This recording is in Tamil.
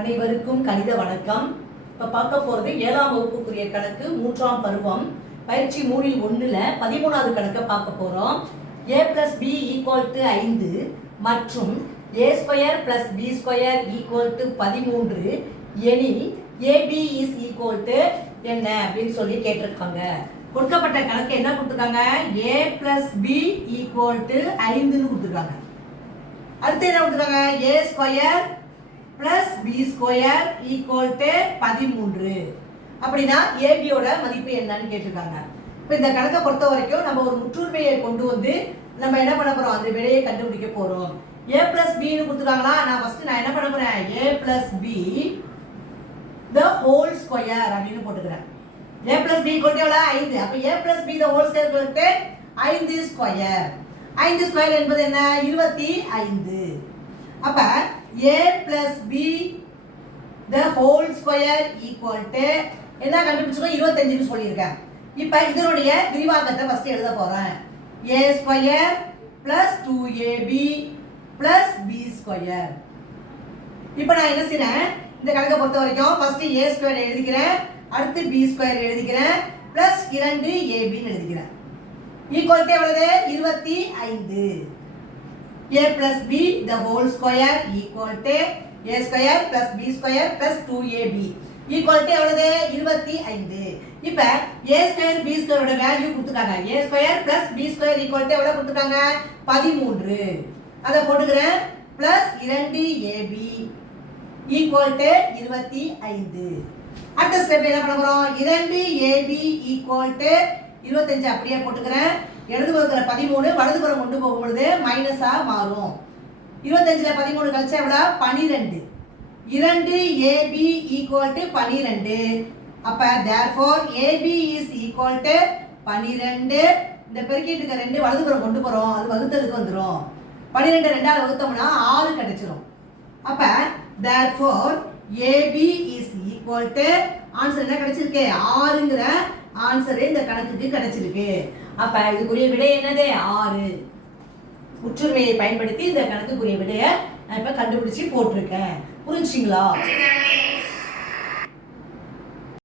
அனைவருக்கும் கணித வணக்கம். இப்போ பார்க்க போகிறது 7ஆம் வகுப்புக்குரிய கணக்கு 3ஆம் பருவம் பயிற்சி 3ல் 13வது கணக்கை பார்க்க போகிறோம். a + b = 5 மற்றும் a² + b² = 13 எனில் ab = என்ன அப்படின்னு சொல்லி கேட்டிருக்காங்க. கொடுக்கப்பட்ட கணக்கு என்ன கொடுத்துருக்காங்க? a + b = 5ன்னு கொடுத்துருக்காங்க. அடுத்து என்ன கொடுத்துருக்காங்க? a² plus b² = 13. அப்படின்னா ab யோட மதிப்பு என்னன்னு கேட்டிருக்காங்க. இப்போ இந்த கணக்கை பொறுத்த வரைக்கும் நம்ம ஒரு முற்றுமையை கொண்டு வந்து நம்ம என்ன பண்ண போறோம்? அந்த விடையை கண்டுபிடிக்க போறோம். a plus b ன்னு கொடுத்துருக்காங்களா? நான் என்ன பண்ண போறேன்? a plus b the whole square அப்படின்னு போட்டுக்கிறேன். a plus b = 5. அப்ப a plus b the whole square = 5 square. 5 square என்பது என்ன? 25. அப்ப a plus b the whole square = என்ன கண்டுபிடிச்சோம்? 25 ன்னு சொல்லியிருக்கேன். இப்போ இதனுடைய விரிவாக்கத்தை ஃபர்ஸ்ட் எழுத போறேன். a² + 2ab + b². இப்போ நான் என்ன செய்றேன்? இந்த கணக்கை பொறுத்த வரைக்கும் ஃபர்ஸ்ட் a² எழுதிக்கிறேன், அடுத்து b² எழுதிக்கிறேன், + 2ab ன்னு எழுதிக்கிறேன். ஈக்குவல் எவ்வளவு? 25. a plus b the whole square = a² plus b² plus 2ab equal எவ்வளவு? 25. இப்போ a² b² ஓட வேல்யூ கொடுத்துட்டாங்க. a² plus b² ஈக்குவல் எவ்வளவு கொடுத்துட்டாங்க? 13. அதை போட்டுக்கிறேன். plus 2ab equal 25. அடுத்த ஸ்டெப் என்ன பண்ண போறோம்? 2ab ஈக்குவல் 25 அப்படியே போட்டுக்கிறேன். இடது பக்கத்துல 13, வலது புறம் கொண்டு போகும்பொழுது மைனஸா மாறும். 25ல 13 கழிச்சா எவ்வளவு? 12. 2ab = 12. அப்ப therefore ab = 12. இந்த பெருக்கிட்டு இருக்க 2 வலது புறம் கொண்டு போறோம், அது வகுத்தலுக்கு வந்துரும். 12 2ஆல வகுத்தோம்னா 6 கிடைச்சிரும். அப்ப therefore ab = ஆன்சர் என்ன கிடைச்சிருக்கு? 6ங்கற ஆன்சர் இந்த கணக்குக்கு கிடைச்சிருக்கு. அப்ப இதுக்குரிய விடை என்னது? 6. முற்றுமையை பயன்படுத்தி இந்த கணக்குக்குரிய விடையை நான் இப்ப கண்டுபிடிச்சு போட்டிருக்கேன். புரிஞ்சுங்களா?